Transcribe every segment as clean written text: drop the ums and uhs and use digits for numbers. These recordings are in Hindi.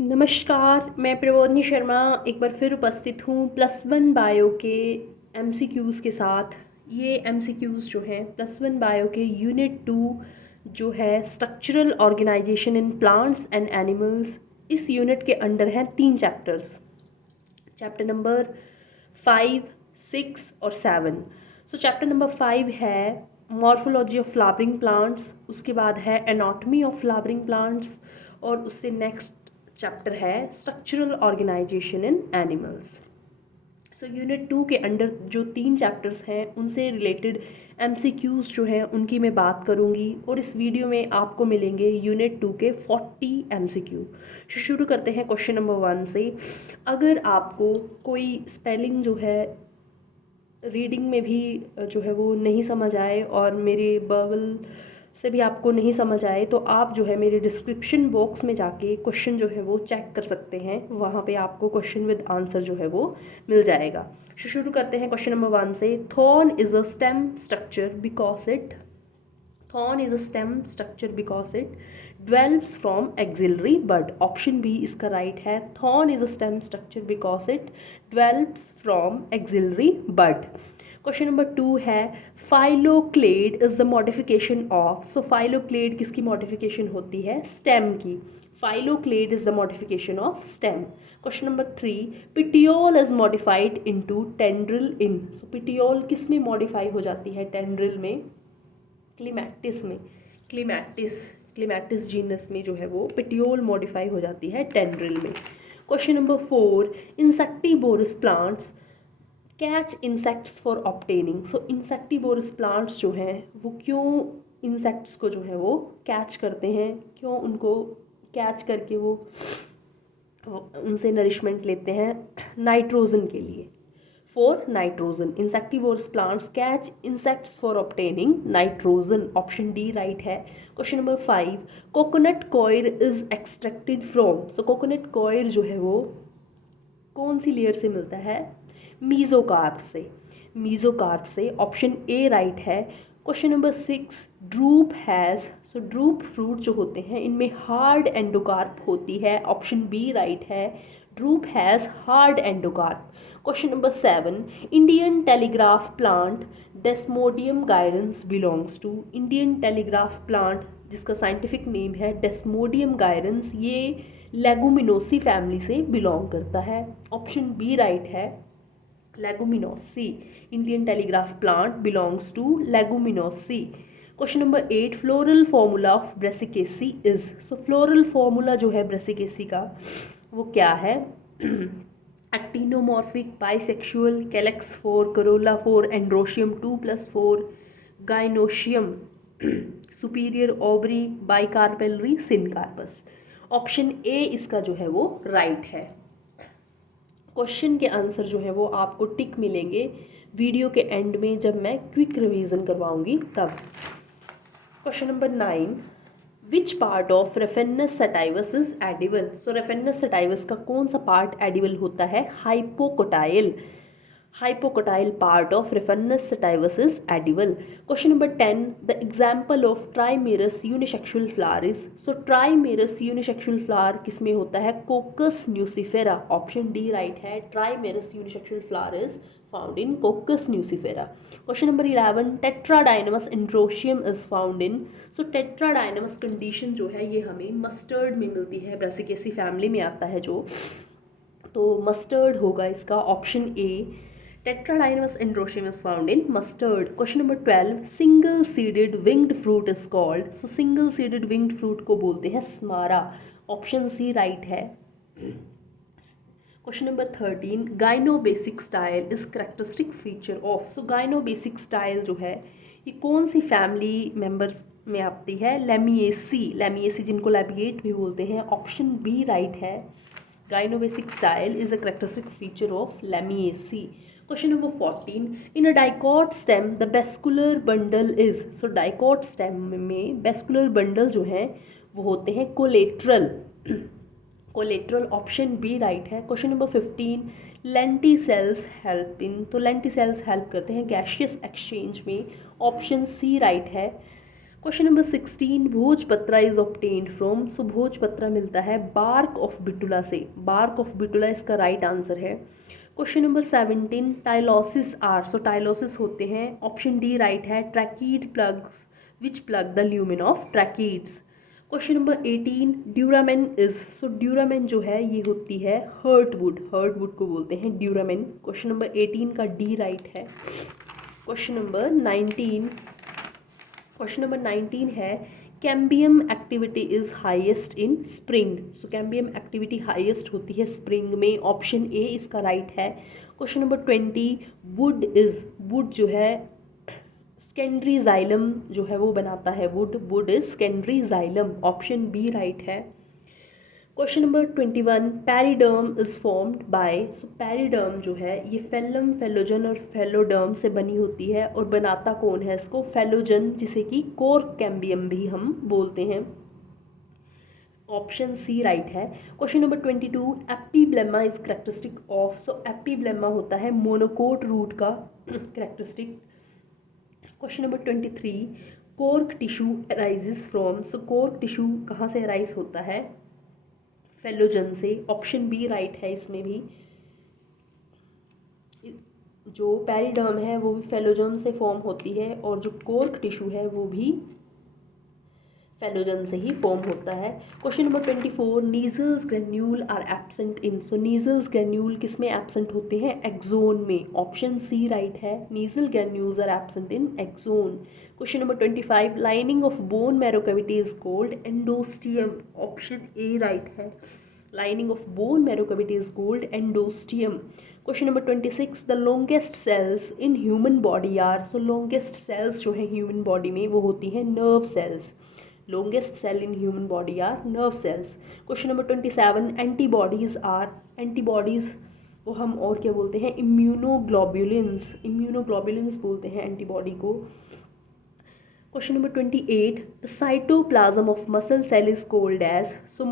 नमस्कार, मैं प्रबोधिनी शर्मा एक बार फिर उपस्थित हूँ +1 बायो के एमसीक्यूज़ के साथ। ये एमसीक्यूज़ जो हैं +1 बायो के यूनिट 2 जो है structural organization in plants and animals, इस यूनिट के अंडर हैं 3 चैप्टर्स। चैप्टर नंबर 5, 6 और 7। सो चैप्टर नंबर 5 है मॉर्फोलॉजी ऑफ फ्लावरिंग प्लांट्स, उसके बाद है एनाटॉमी ऑफ फ्लावरिंग प्लांट्स और उससे नेक्स्ट चैप्टर है स्ट्रक्चरल ऑर्गेनाइजेशन इन एनिमल्स। सो यूनिट 2 के अंडर जो 3 चैप्टर्स हैं उनसे रिलेटेड एमसीक्यूज़ जो हैं उनकी मैं बात करूंगी और इस वीडियो में आपको मिलेंगे यूनिट 2 के 40 एमसीक्यू। शुरू करते हैं क्वेश्चन नंबर 1 से। अगर आपको कोई स्पेलिंग जो है रीडिंग में भी जो है वो नहीं समझ आए और मेरे बबल से भी आपको नहीं समझ आए तो आप जो है मेरे डिस्क्रिप्शन बॉक्स में जाके क्वेश्चन जो है वो चेक कर सकते हैं, वहाँ पे आपको क्वेश्चन विद आंसर जो है वो मिल जाएगा। शुरू करते हैं क्वेश्चन नंबर 1 से। Thorn is a stem structure because it thorn is a stem structure because it develops from axillary bud. Option B इसका राइट है। Thorn is a stem structure because it develops from axillary bud. Question number 2 है phylloclade is the modification of. So phylloclade किसकी मॉडिफिकेशन होती है? स्टेम की। Phylloclade is the modification of stem. Question number 3 petiole is modified into tendril in. So petiole किस में मॉडिफाई हो जाती है? टेंड्रिल में, क्लीमैक्टिस में। क्लीमैक्टिस जीनस में जो है वो पिटियोल मॉडिफाई हो जाती है टेंड्रिल में। Question number 4 insectivorous plants catch insects for obtaining. So insectivorous plants जो हैं वो क्यों इंसेक्ट्स को जो है वो कैच करते हैं, क्यों उनको कैच करके वो उनसे नरिशमेंट लेते हैं? नाइट्रोजन के लिए, for nitrogen. Insectivorous plants catch insects for obtaining nitrogen. Option D right है। Question number 5 coconut coir is extracted from. So coconut coir जो है वो कौन सी लेयर से मिलता है? मीजोकार्प से। मीजोकार्प से। ऑप्शन ए राइट है। Question number 6 drupe has. So drupe fruit जो होते हैं इनमें हार्ड एंडोकार्प होती है। ऑप्शन बी राइट है। Drupe has hard endocarp. Question number 7 Indian telegraph plant desmodium gyrans belongs to. Indian telegraph plant जिसका साइंटिफिक नेम है डेस्मोडियम गायरेंस, ये लेगुमिनोसी फैमिली से बिलोंग करता है। ऑप्शन बी राइट है। Leguminosae. Indian telegraph plant belongs to leguminosae. Question number 8 floral formula of brassicaceae is. So floral formula जो है ब्रेसिकेसी का वो क्या है? Actinomorphic, bisexual, calyx 4, corolla 4, androecium 2+4, gynoecium, superior ovary, bicarpellary, syncarpous. Option A इसका जो है वो राइट है। क्वेश्चन के आंसर जो है वो आपको टिक मिलेंगे वीडियो के एंड में जब मैं क्विक रिवीजन करवाऊंगी तब। Question number 9 which part of raphanus sativus is edible. So raphanus sativus का कौन सा पार्ट एडिबल होता है? Hypocotyl. Hypocotyl part of raphanus sativus is edible. Question number 10 the example of trimerous unisexual flower is. So trimerous unisexual flower किस में होता है? Cocos nucifera. Option D right है। Trimerous unisexual flower is found in cocos nucifera. Question number 11 tetradynamous androecium is found in. So टेट्राडाइनमस condition जो है ये हमें मस्टर्ड में मिलती है, ब्रासिकेसी फैमिली में आता है जो, तो मस्टर्ड होगा इसका। Option A tetradynamous androecium is found in mustard. Question number 12 single seeded winged fruit is called. So single seeded winged fruit को बोलते हैं स्मारा। ऑप्शन सी राइट है। Question number 13 gynobasic style is characteristic feature of. So gynobasic style जो है ये कौन सी फैमिली मेंबर्स में आती है? लेमिएसी। लेमिएसी जिनको लेबिएट भी बोलते हैं। ऑप्शन बी राइट है। Gynobasic style is a characteristic feature of lamiaceae. Question number 14 in a dicot stem the vascular bundle is. So dicot stem में बेस्कुलर बंडल जो हैं वो होते हैं collateral. Collateral. Option B right है। Question number 15 lenticels help in. तो लेंटिसेल्स हेल्प करते हैं गैशियस एक्सचेंज में। ऑप्शन सी राइट है। Question number 16, Bhojpatra is obtained from. So Bhojpatra मिलता है बार्क ऑफ बिटुला से, बार्क ऑफ बिटुला इसका राइट आंसर है। Question number 17, tylosis are. So tylosis होते हैं, ऑप्शन डी राइट है, tracheid plugs which plug the lumen of tracheids. Question number 18, duramen is. So duramen जो है ये होती है हर्टवुड, हर्टवुड को बोलते हैं ड्यूरामेन। क्वेश्चन नंबर 18 का डी राइट है। क्वेश्चन नंबर 19, क्वेश्चन नंबर 19 है, cambium activity is highest in spring. So cambium activity highest होती है स्प्रिंग में, ऑप्शन ए इसका राइट है। Question number 20, wood is, wood जो है सेकेंडरी जाइलम जो है वो बनाता है wood, wood is secondary xylem, option B right है। Question number 21, periderm is formed by. So periderm जो है ये फेलम, फेलोजन और फेलोडर्म से बनी होती है, और बनाता कौन है इसको, फेलोजन, जिसे कि कोर कैम्बियम भी हम बोलते हैं, ऑप्शन सी राइट है। Question number 22, epiblema is characteristic of. So epiblema होता है मोनोकोट रूट का characteristic. Question number 23, cork tissue arises from. So cork tissue कहाँ से अराइज होता है, फेलोजन से, ऑप्शन बी राइट है इसमें भी। जो पैरिडर्म है वो भी फेलोजन से फॉर्म होती है, और जो कोर्क टिश्यू है वो भी फेलोजन से ही फॉर्म होता है। Question number 24, Nissl's granule are absent in. So Nissl's granule किस में एब्सेंट होते हैं, एक्सोन में, ऑप्शन सी राइट है, Nissl granules are absent in axon. Question number 25, lining of bone marrow cavity is called endosteum, option A right है, lining of bone marrow cavity is called endosteum. Question number 26, the longest cells in human body are. So longest cells जो है ह्यूमन बॉडी में वो होती है nerve cells, longest cell in human body are nerve cells. Question number 27, antibodies are, antibodies को हम और क्या बोलते हैं, immunoglobulins, immunoglobulins बोलते हैं एंटीबॉडी को। Question number 28, the cytoplasm of muscle cell is called as. So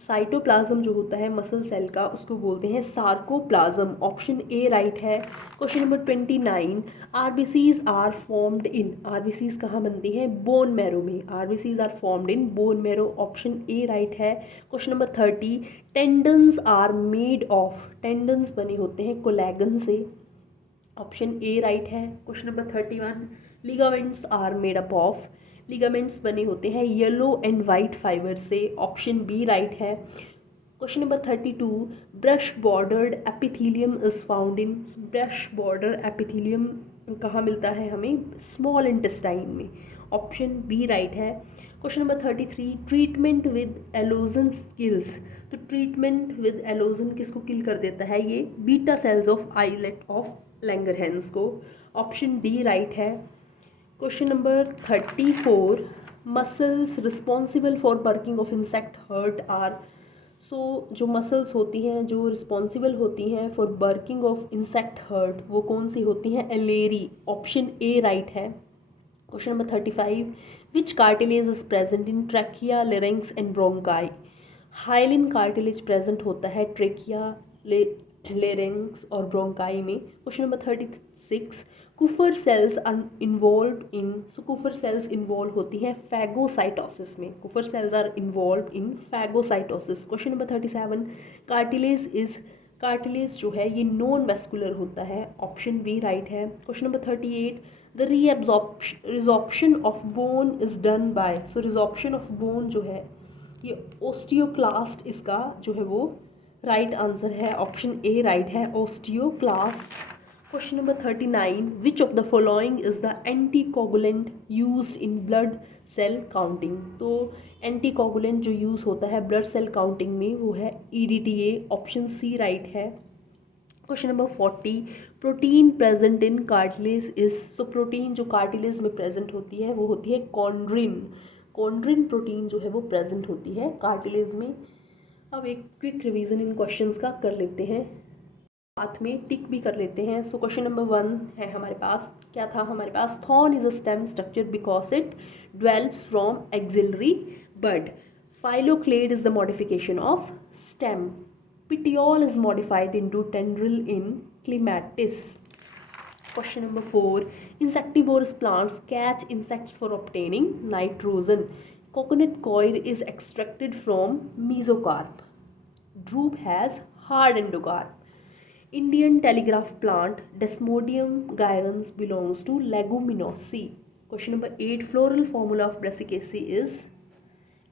cytoplasm जो होता है मसल सेल का उसको बोलते हैं सार्कोप्लाज्म, ऑप्शन ए राइट है। Question number 29, RBCs are formed in. RBCs कहाँ बनती हैं, बोन मैरो में, RBCs are formed in bone marrow, option A right है। Question number 30, tendons are made of. Tendons बने होते हैं कोलेगन से, ऑप्शन ए राइट है। Question number 31, ligaments are made up of. Ligaments बने होते हैं येलो एंड वाइट फाइबर से, ऑप्शन बी राइट है। Question number 32, brush bordered epithelium is found in. Brush border epithelium कहाँ मिलता है हमें, स्मॉल इंटेस्टाइन में, ऑप्शन बी राइट है। Question number 33, treatment with alloxan kills. तो ट्रीटमेंट विद एलोजन किसको किल कर देता है, ये beta cells of islet of Langerhans को, ऑप्शन डी राइट है। Question number 34, muscles responsible for working of insect heart are. So जो मसल्स होती हैं जो रिस्पॉन्सिबल होती हैं for working of insect heart वो कौन सी होती हैं, एलेरी, ऑप्शन ए राइट है। Question number 35, which cartilage is present in trachea, larynx and bronchi. Hyaline cartilage present होता है ट्रैकिया, लेरिंग्स और ब्रोंकाई में। Question number 36, Kupffer cells are involved in. So Kufar cells involve होती हैं फैगोसाइटोसिस में, Kupffer cells are involved in phagocytosis. Question number 37, cartilage is, cartilage जो है ये नॉन वेस्कुलर होता है, ऑप्शन बी राइट है। Question number 38, the resorption of bone is done by. So resorption of bone जो है ये ओस्टियोक्लास्ट इसका जो है वो राइट आंसर है, ऑप्शन ए राइट है, osteoclast. Question number 39, which of the following is the anticoagulant used in blood cell counting. तो एंटीकोगुलेंट जो यूज़ होता है ब्लड सेल काउंटिंग में वो है EDTA, ऑप्शन सी राइट है। Question number 40, protein present in cartilage is. So protein जो कार्टिलेज में प्रेजेंट होती है वो होती है कॉन्ड्रिन, कॉन्ड्रिन प्रोटीन जो है वो प्रेजेंट होती है कार्टिलेज में। अब एक क्विक रिवीजन इन क्वेश्चंस का कर लेते हैं, साथ में टिक भी कर लेते हैं। सो क्वेश्चन नंबर 1 है हमारे पास, क्या था हमारे पास, thorn is a stem structure because it develops from axillary bud. Phylloclade is the modification of stem. Petiole is modified into tendril in clematis. Question number 4. Insectivorous plants catch insects for obtaining nitrogen. Coconut coir is extracted from mesocarp. Drupe has hard endocarp. Indian telegraph plant Desmodium gyrans belongs to Leguminosae. Question number 8. Floral formula of Brassicaceae is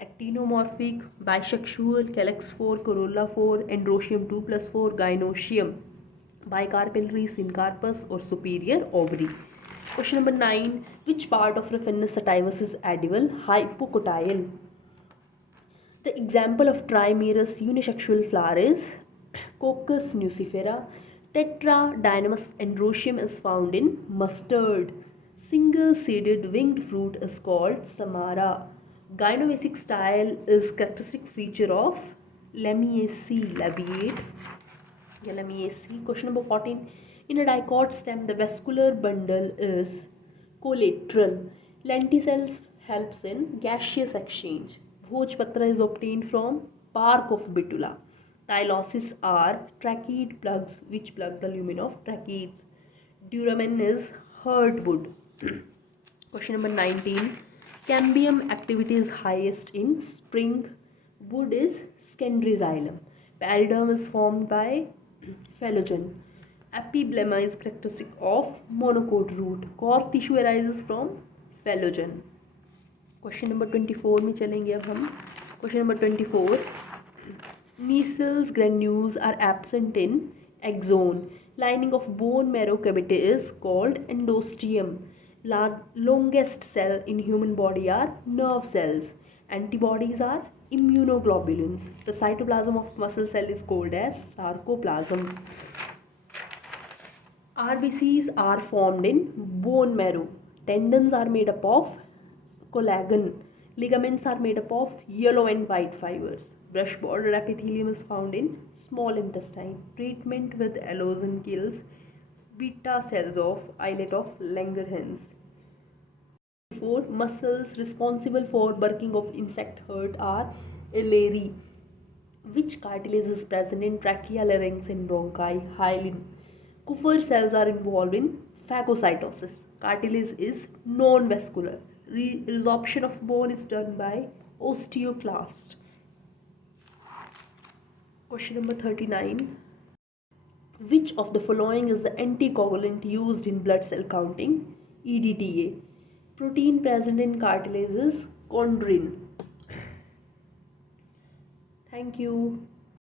actinomorphic, bisexual, calyx 4, corolla 4, androecium 2 plus 4, gynoecium, bicarpellary, syncarpus or superior ovary. Question number 9. Which part of Raphanus sativus is edible? Hypocotyl. The example of trimerous unisexual flower is Coccus nucifera. Tetra androecium is found in mustard. Single-seeded winged fruit is called samara. Gynovasic style is characteristic feature of Lamiaceae labiate. Lamiaceae. Question number 14. In a dicot stem, the vascular bundle is collateral. Lenticels helps in gaseous exchange. Bhojpatra is obtained from bark of Betula. Tylosis are tracheid plugs which plug the lumen of tracheids. Duramen is hardwood. Question number 19. Cambium activity is highest in spring. Wood is Scandrixylum. Periderm is formed by phallogen. Epiblemma is characteristic of monocot root. Cork tissue arises from phallogen. Question number 24 में चलेंगे अब हम. Question number 24. Measles granules are absent in axon. Lining of bone marrow cavity is called endosteum. Longest cell in human body are nerve cells. Antibodies are immunoglobulins. The cytoplasm of muscle cell is called as sarcoplasm. RBCs are formed in bone marrow. Tendons are made up of collagen. Ligaments are made up of yellow and white fibers. Brush border epithelium is found in small intestine. Treatment with allosin kills beta cells of islet of Langerhans. 4. Muscles responsible for barking of insect hurt are alari. Which cartilage is present in trachea, larynx and bronchi? Hyaline. Kupffer cells are involved in phagocytosis. Cartilage is non-vascular. Resorption of bone is done by osteoclast. Question number 39. Which of the following is the anticoagulant used in blood cell counting? EDTA. Protein present in cartilage is chondrin. Thank you.